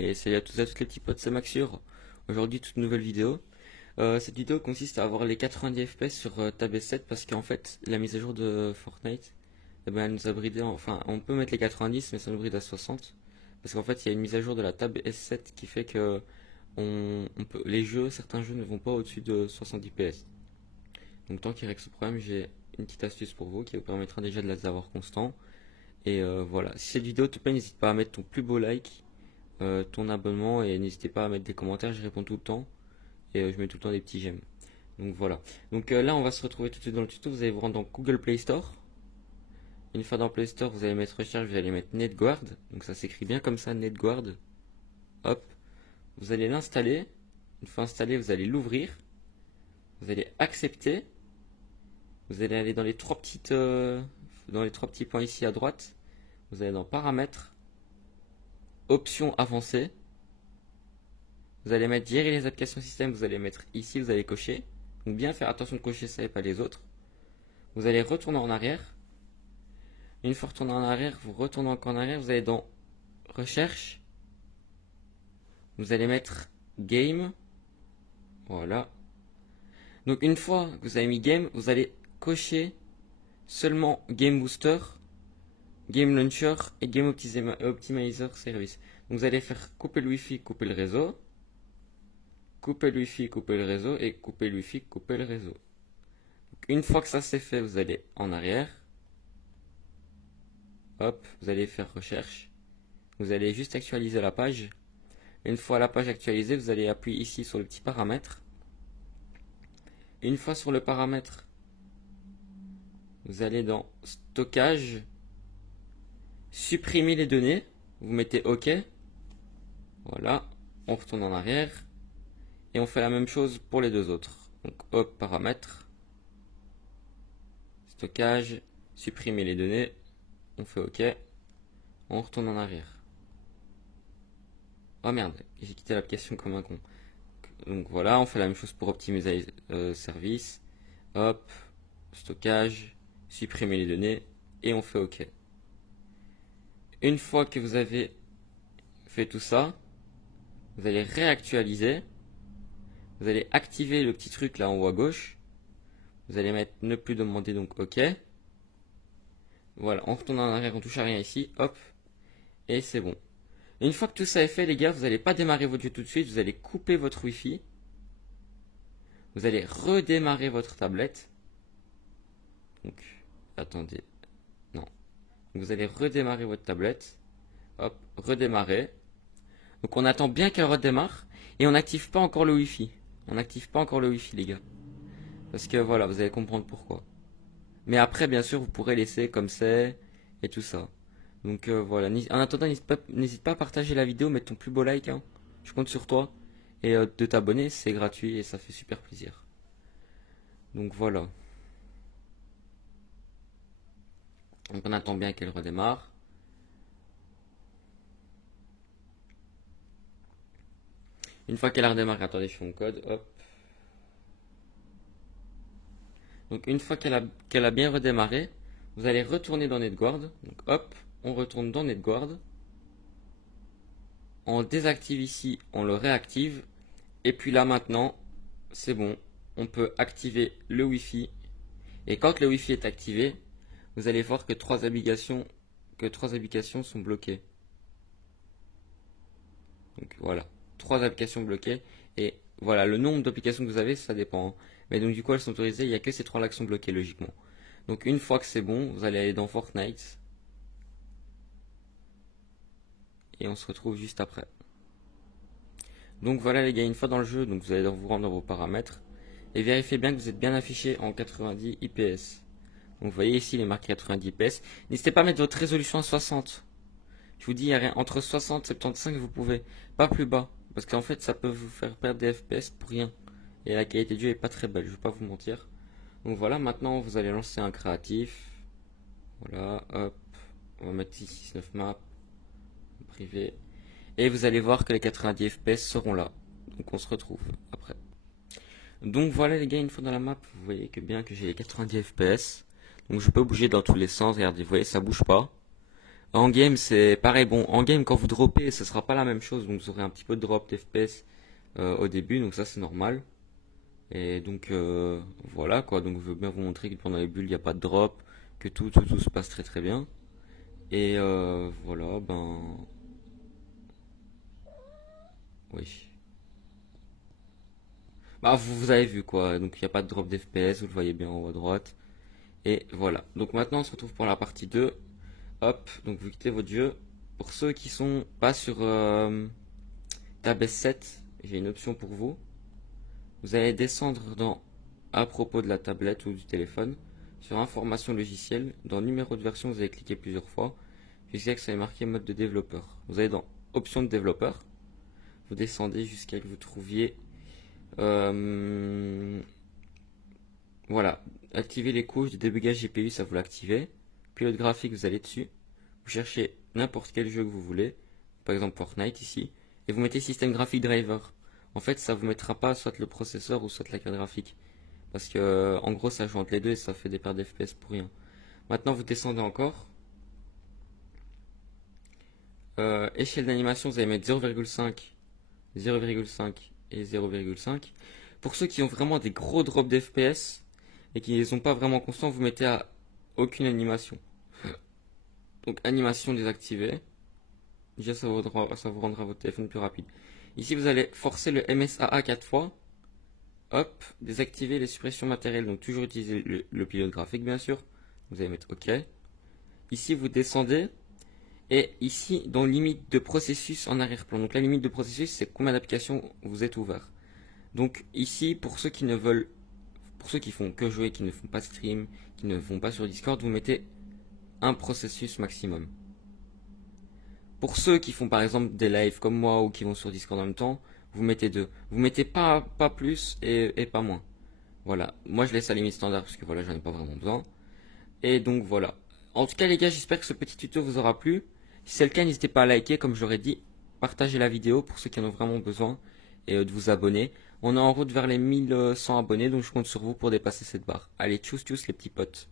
Et salut à tous les petits potes, c'est Maxure. Aujourd'hui, toute nouvelle vidéo. Cette vidéo consiste à avoir les 90 FPS sur Tab S7 parce qu'en fait, la mise à jour de Fortnite, eh ben, elle nous a bridé. Enfin, on peut mettre les 90, mais ça nous bride à 60. Parce qu'en fait, il y a une mise à jour de la Tab S7 qui fait que les jeux, certains jeux ne vont pas au-dessus de 70 PS. Donc, tant qu'il règle ce problème, j'ai une petite astuce pour vous qui vous permettra déjà de les avoir constants. Et voilà, si cette vidéo te plaît, n'hésite pas à mettre ton plus beau like, ton abonnement et n'hésitez pas à mettre des commentaires, je réponds tout le temps et je mets tout le temps des petits j'aime. Donc voilà. Donc là on va se retrouver tout de suite dans le tuto, vous allez vous rendre dans Google Play Store. Une fois dans Play Store, vous allez mettre recherche, vous allez mettre NetGuard. Donc ça s'écrit bien comme ça, NetGuard. Hop. Vous allez l'installer. Une fois installé, vous allez l'ouvrir. Vous allez accepter. Vous allez aller dans les trois petits points ici à droite. Vous allez dans Paramètres, Options avancées. Vous allez mettre gérer les applications système, vous allez mettre ici, vous allez cocher. Donc bien faire attention de cocher ça et pas les autres. Vous allez retourner en arrière. Une fois retourné en arrière, vous retournez encore en arrière, vous allez dans recherche. Vous allez mettre game. Voilà. Donc une fois que vous avez mis game, vous allez cocher seulement Game Booster, Game Launcher et Game Optimizer Service. Donc vous allez faire couper le Wi-Fi, couper le réseau. Couper le Wi-Fi, couper le réseau et couper le Wi-Fi, couper le réseau. Donc, une fois que ça c'est fait, vous allez en arrière. Hop, vous allez faire recherche. Vous allez juste actualiser la page. Une fois la page actualisée, vous allez appuyer ici sur le petit paramètre. Une fois sur le paramètre, vous allez dans stockage, supprimer les données. Vous mettez OK. Voilà, on retourne en arrière. Et on fait la même chose pour les deux autres. Donc hop, paramètres, stockage, supprimer les données, on fait OK, on retourne en arrière. Oh merde, j'ai quitté l'application comme un con. Donc voilà, on fait la même chose pour optimiser service, hop, stockage, supprimer les données, et on fait OK. Une fois que vous avez fait tout ça, vous allez réactualiser. Vous allez activer le petit truc là en haut à gauche. Vous allez mettre ne plus demander, donc OK. Voilà, on retourne en arrière, on touche à rien ici, hop, et c'est bon. Une fois que tout ça est fait, les gars, vous n'allez pas démarrer votre jeu tout de suite, vous allez couper votre Wi-Fi. Vous allez redémarrer votre tablette. Donc, attendez, non. Vous allez redémarrer votre tablette. Hop, redémarrer. Donc on attend bien qu'elle redémarre et on n'active pas encore le Wi-Fi. On n'active pas encore le Wi-Fi, les gars. Parce que voilà, vous allez comprendre pourquoi. Mais après, bien sûr, vous pourrez laisser comme c'est et tout ça. Donc voilà. En attendant, n'hésite pas à partager la vidéo, mettre ton plus beau like. Hein. Je compte sur toi. Et de t'abonner, c'est gratuit et ça fait super plaisir. Donc voilà. Donc on attend bien qu'elle redémarre. Une fois qu'elle a redémarré, attendez, je fais mon code. Hop. Donc une fois qu'elle a bien redémarré, vous allez retourner dans NetGuard. Donc hop, on retourne dans NetGuard. On désactive ici, on le réactive. Et puis là maintenant, c'est bon. On peut activer le Wi-Fi. Et quand le Wi-Fi est activé, vous allez voir que trois applications sont bloquées. Donc voilà, 3 applications bloquées. Et voilà, le nombre d'applications que vous avez, ça dépend. Hein. Mais donc du coup, elles sont autorisées. Il n'y a que ces 3 là qui sont bloquées logiquement. Donc une fois que c'est bon, vous allez aller dans Fortnite. Et on se retrouve juste après. Donc voilà les gars, une fois dans le jeu, donc vous allez vous rendre dans vos paramètres. Et vérifiez bien que vous êtes bien affiché en 90 IPS. Donc vous voyez ici les marques 90 IPS. N'hésitez pas à mettre votre résolution à 60. Je vous dis, il y a rien. Entre 60 et 75, vous pouvez. Pas plus bas. Parce qu'en fait, ça peut vous faire perdre des FPS pour rien. Et la qualité de jeu est pas très belle, je vais pas vous mentir. Donc voilà, maintenant vous allez lancer un créatif. Voilà, hop. On va mettre ici 9 maps. Privé. Et vous allez voir que les 90 FPS seront là. Donc on se retrouve après. Donc voilà les gars, une fois dans la map, vous voyez que j'ai les 90 FPS. Donc je peux bouger dans tous les sens, regardez, vous voyez, ça bouge pas. En game, c'est pareil. Bon, en game, quand vous droppez, ce sera pas la même chose. Donc, vous aurez un petit peu de drop d'FPS au début. Donc, ça, c'est normal. Et donc, voilà quoi. Donc, je veux bien vous montrer que pendant les bulles, il n'y a pas de drop. Que tout se passe très très bien. Et voilà, ben. Oui. Bah, vous avez vu quoi. Donc, il n'y a pas de drop d'FPS. Vous le voyez bien en haut à droite. Et voilà. Donc, maintenant, on se retrouve pour la partie 2. Hop. Donc, vous quittez votre jeu. Pour ceux qui sont pas sur Tab S7, j'ai une option pour vous. Vous allez descendre dans à propos de la tablette ou du téléphone, sur information logicielle, dans numéro de version, vous allez cliquer plusieurs fois, jusqu'à ce que ça ait marqué mode de développeur. Vous allez dans option de développeur, vous descendez jusqu'à ce que vous trouviez, euh, voilà, activer les couches de débugage GPU, ça vous l'activez. Pilote graphique, vous allez dessus, vous cherchez n'importe quel jeu que vous voulez, par exemple Fortnite ici, et vous mettez système graphique driver. En fait, ça vous mettra pas soit le processeur ou soit la carte graphique. Parce que en gros ça joue entre les deux et ça fait des pertes d'FPS pour rien. Maintenant vous descendez encore. Échelle d'animation, vous allez mettre 0,5, 0,5 et 0,5. Pour ceux qui ont vraiment des gros drops d'FPS et qui ne les ont pas vraiment constants, vous mettez à aucune animation. Donc animation désactivée. Déjà ça vous rendra votre téléphone plus rapide. Ici vous allez forcer le MSAA 4 fois. Hop, désactiver les suppressions matérielles. Donc toujours utiliser le pilote graphique bien sûr. Vous allez mettre OK. Ici vous descendez. Et ici, dans limite de processus en arrière-plan. Donc la limite de processus, c'est combien d'applications vous êtes ouvert. Donc ici, pour ceux qui ne veulent, pour ceux qui font que jouer, qui ne font pas stream, qui ne vont pas sur Discord, vous mettez un processus maximum. Pour ceux qui font par exemple des lives comme moi ou qui vont sur Discord en même temps, vous mettez deux. Vous mettez pas plus et pas moins. Voilà. Moi je laisse la limite standard parce que voilà, j'en ai pas vraiment besoin. Et donc voilà. En tout cas les gars, j'espère que ce petit tuto vous aura plu. Si c'est le cas, n'hésitez pas à liker, comme j'aurais dit, partagez la vidéo pour ceux qui en ont vraiment besoin et de vous abonner. On est en route vers les 1100 abonnés, donc je compte sur vous pour dépasser cette barre. Allez, tchuss tchuss les petits potes.